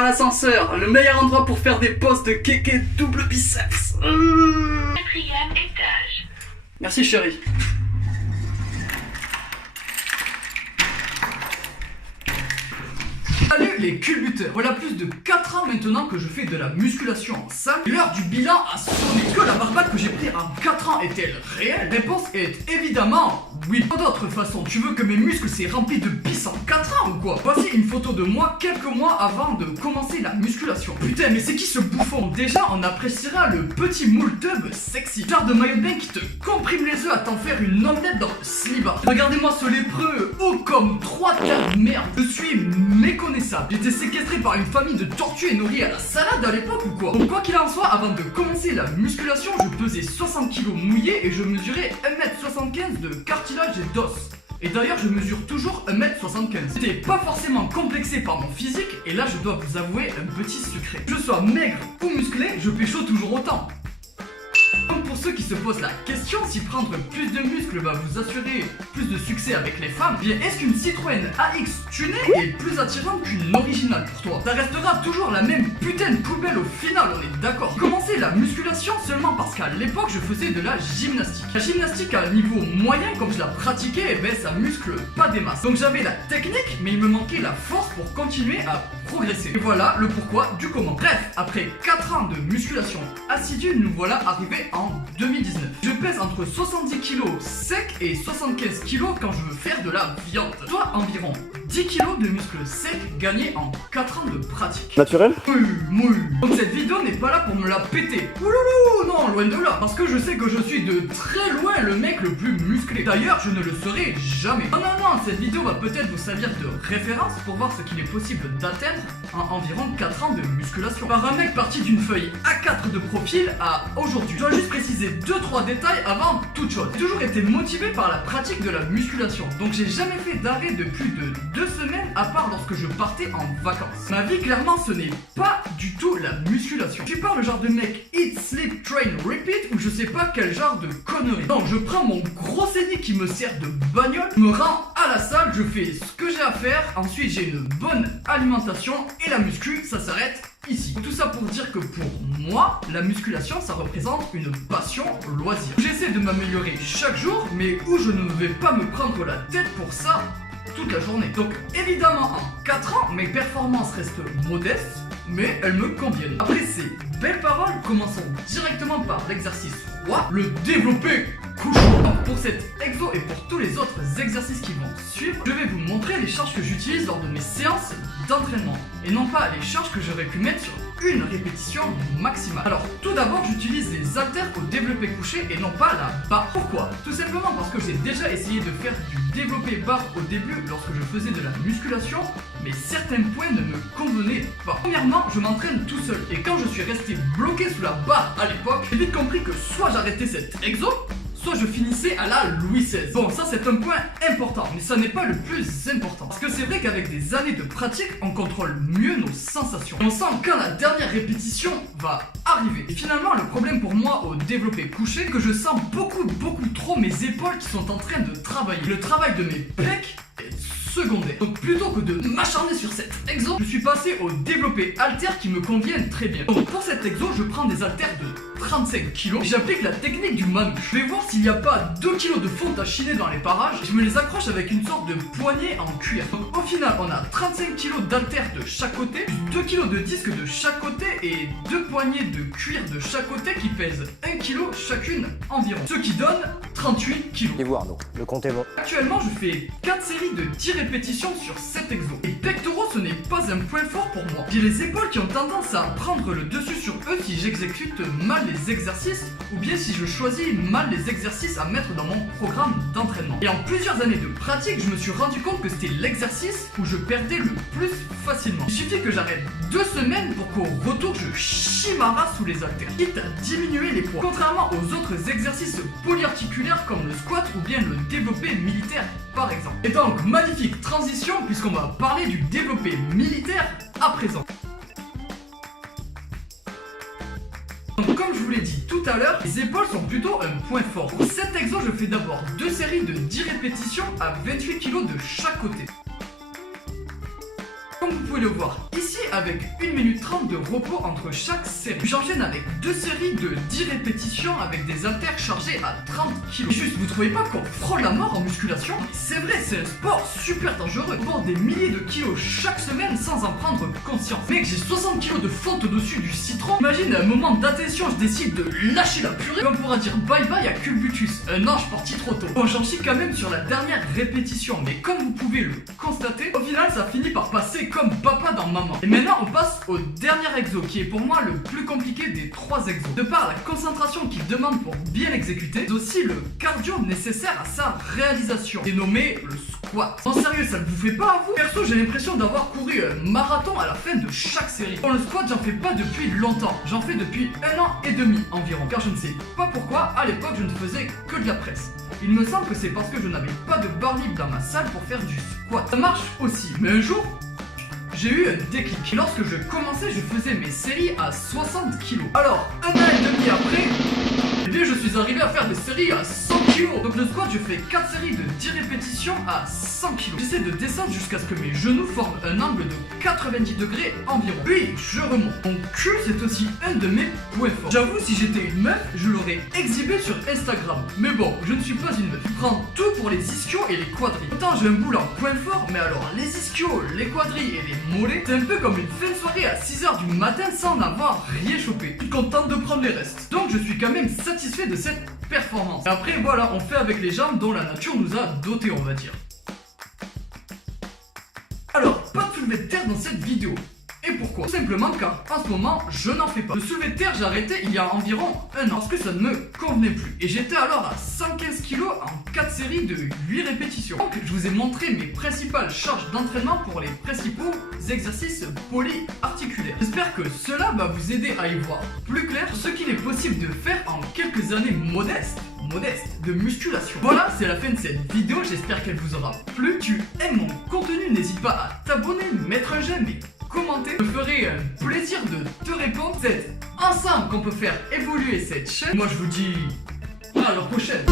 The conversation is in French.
par l'ascenseur, le meilleur endroit pour faire des poses de kéké double biceps. 4e étage. Merci chérie. Salut les culbuteurs. Voilà plus de 4 ans maintenant que je fais de la musculation en salle. L'heure du bilan a sonné. Est-ce que la barbade que j'ai pris en 4 ans est-elle réelle? Réponse est évidemment oui. Pas d'autre façon. Tu veux que mes muscles s'aient rempli de bis en 4 ans ou quoi? Voici une photo de moi quelques mois avant de commencer la musculation. Putain, mais c'est qui ce bouffon? Déjà, on appréciera le petit moule tub sexy. Genre de maillot de bain qui te comprime les œufs à t'en faire une omelette dans le slibard. Regardez-moi ce lépreux, haut comme 3 tas de merde. Je suis méconnaissable. J'étais séquestré par une famille de tortues et nourri à la salade à l'époque ou quoi? Donc quoi qu'il en soit, avant de commencer la musculation, je pesais 60 kg mouillé et je mesurais 1m75 de cartilage et d'os. Et d'ailleurs je mesure toujours 1m75. J'étais pas forcément complexé par mon physique et là je dois vous avouer un petit secret. Que je sois maigre ou musclé, je pécho toujours autant. Donc pour ceux qui se posent la question si prendre plus de muscles va vous assurer plus de succès avec les femmes, bien est-ce qu'une Citroën AX tunée est plus attirante qu'une originale pour toi? Ça restera toujours la même putain de poubelle au final, on est d'accord. J'ai commencé la musculation seulement parce qu'à l'époque je faisais de la gymnastique. La gymnastique à un niveau moyen, comme je la pratiquais, eh ben ça muscle pas des masses. Donc j'avais la technique mais il me manquait la force pour continuer à progresser. Et voilà le pourquoi du comment. Bref, après 4 ans de musculation assidue, nous voilà arrivés en 2019. Je pèse entre 70 kg sec et 75 kg quand je veux faire de la viande. Soit environ 10 kg de muscles secs gagnés en 4 ans de pratique. Naturel? Oui. Donc cette vidéo n'est pas là pour me la péter. Ouloulou, non, loin de là. Parce que je sais que je suis de très loin le mec le plus musclé. D'ailleurs, je ne le serai jamais. Non, cette vidéo va peut-être vous servir de référence pour voir ce qu'il est possible d'atteindre en environ 4 ans de musculation. Par un mec parti d'une feuille A4 de profil à aujourd'hui. Je dois juste préciser 2-3 détails avant toute chose. J'ai toujours été motivé par la pratique de la musculation. Donc j'ai jamais fait d'arrêt de plus de 2 semaines à part lorsque je partais en vacances. Ma vie clairement ce n'est pas du tout la musculation. Je suis pas le genre de mec eat, sleep, train, repeat ou je sais pas quel genre de connerie. Non, je prends mon gros scénic qui me sert de bagnole, je me rends à la salle, je fais ce que j'ai à faire, ensuite j'ai une bonne alimentation et la muscu ça s'arrête ici. Tout ça pour dire que pour moi, la musculation ça représente une passion loisir. J'essaie de m'améliorer chaque jour mais où je ne vais pas me prendre la tête pour ça toute la journée. Donc évidemment en 4 ans, mes performances restent modestes mais elles me conviennent. Après ces belles paroles, commençons directement par l'exercice roi, le développé couché. Donc pour cet exo et pour tous les autres exercices qui vont suivre, je vais vous montrer les charges que j'utilise lors de mes séances d'entraînement et non pas les charges que j'aurais pu mettre sur une répétition maximale. Alors tout d'abord j'utilise les haltères au développé couché et non pas la barre. Pourquoi? Tout simplement parce que j'ai déjà essayé de faire du développé barre au début lorsque je faisais de la musculation, mais certains points ne me convenaient pas. Premièrement, je m'entraîne tout seul et quand je suis resté bloqué sous la barre à l'époque, j'ai vite compris que soit j'arrêtais cet exo, soit je finissais à la Louis XVI. Bon, ça c'est un point important, mais ça n'est pas le plus important. Parce que c'est vrai qu'avec des années de pratique, on contrôle mieux nos sensations. On sent quand la dernière répétition va arriver. Et finalement, le problème pour moi au développé couché, c'est que je sens beaucoup trop mes épaules qui sont en train de travailler. Le travail de mes pecs est secondaire. Donc plutôt que de m'acharner sur cet exo, je suis passé au développé haltère qui me conviennent très bien. Donc pour cet exo, je prends des haltères de 35 kg et j'applique la technique du manouche. Je vais voir s'il n'y a pas 2 kg de fonte à chiner dans les parages. Je me les accroche avec une sorte de poignée en cuir. Donc au final, on a 35 kg d'haltères de chaque côté, 2 kg de disques de chaque côté et 2 poignées de cuir de chaque côté qui pèsent 1 kg chacune environ. Ce qui donne 38 kg. Et voir donc, le compte est bon. Actuellement, je fais 4 séries de 10 répétitions sur 7 exos. Et pectoraux, ce n'est pas un point fort pour moi. J'ai les épaules qui ont tendance à prendre le dessus sur eux si j'exécute mal les exercices ou bien si je choisis mal les exercices à mettre dans mon programme d'entraînement. Et en plusieurs années de pratique, je me suis rendu compte que c'était l'exercice où je perdais le plus facilement. Il suffit que j'arrête 2 semaines pour qu'au retour je chie ma race sous les haltères, quitte à diminuer les poids. Contrairement aux autres exercices polyarticulaires comme le squat ou bien le développé militaire par exemple. Et donc magnifique transition puisqu'on va parler du développé militaire à présent. Donc comme je vous l'ai dit tout à l'heure, les épaules sont plutôt un point fort. Pour cet exo, je fais d'abord 2 séries de 10 répétitions à 28 kg de chaque côté. Comme vous pouvez le voir ici avec 1 minute 30 de repos entre chaque série. Puis j'enchaîne avec 2 séries de 10 répétitions avec des haltères chargés à 30 kg. Juste, vous trouvez pas qu'on frôle la mort en musculation? C'est vrai, c'est un sport super dangereux. On porte des milliers de kilos chaque semaine sans en prendre conscience. Mec, j'ai 60 kg de fonte au-dessus du citron. Imagine, à un moment d'attention, je décide de lâcher la purée. Et on pourra dire bye bye à Culbutus, un ange parti trop tôt. Bon, j'en suis quand même sur la dernière répétition, mais comme vous pouvez le constater, au final, ça finit par passer comme papa dans maman. Et maintenant, on passe au dernier exo, qui est pour moi le plus compliqué des 3 exos. De par la concentration qu'il demande pour bien l'exécuter, mais aussi le cardio nécessaire à sa réalisation, dénommé le squat. En sérieux, ça ne vous fait pas à vous? Perso, j'ai l'impression d'avoir couru un marathon à la fin de chaque série. Bon, le squat, j'en fais pas depuis longtemps. J'en fais depuis 1 an et demi environ. Car je ne sais pas pourquoi, à l'époque, je ne faisais que de la presse. Il me semble que c'est parce que je n'avais pas de barre libre dans ma salle pour faire du squat. Ça marche aussi, mais un jour, j'ai eu un déclic. Lorsque je commençais, je faisais mes séries à 60 kg. Alors, 1 an et demi après, eh bien, je suis arrivé à faire des séries à 100 kg. Donc le squat, je fais 4 séries de 10 répétitions à 100 kg. J'essaie de descendre jusqu'à ce que mes genoux forment un angle de 90 degrés environ. Puis je remonte. Mon cul, c'est aussi un de mes points forts. J'avoue, si j'étais une meuf, je l'aurais exhibé sur Instagram. Mais bon, je ne suis pas une meuf. Je prends tout pour les ischios et les quadris. Autant j'ai un boule en point fort, mais alors les ischios, les quadris et les mollets, c'est un peu comme une fin de soirée à 6h du matin sans n'avoir rien chopé. Je suis contente de prendre les restes. Donc je suis quand même satisfait de cette performance. Et après voilà, on fait avec les jambes dont la nature nous a dotés, on va dire. Alors, pas de soulevé de terre dans cette vidéo. Et pourquoi? Tout simplement car en ce moment je n'en fais pas. Le soulevé de terre j'ai arrêté il y a environ 1 an parce que ça ne me convenait plus. Et j'étais alors à 115 kg en 4 séries de 8 répétitions. Donc je vous ai montré mes principales charges d'entraînement pour les principaux exercices polyarticulaires. J'espère que cela va vous aider à y voir plus clair sur ce qu'il est possible de faire en quelques années modestes de musculation. Voilà, c'est la fin de cette vidéo, j'espère qu'elle vous aura plu. Si tu aimes mon contenu, n'hésite pas à t'abonner, mettre un j'aime et commenter. Je me ferai un plaisir de te répondre. C'est ensemble qu'on peut faire évoluer cette chaîne. Moi je vous dis à la prochaine.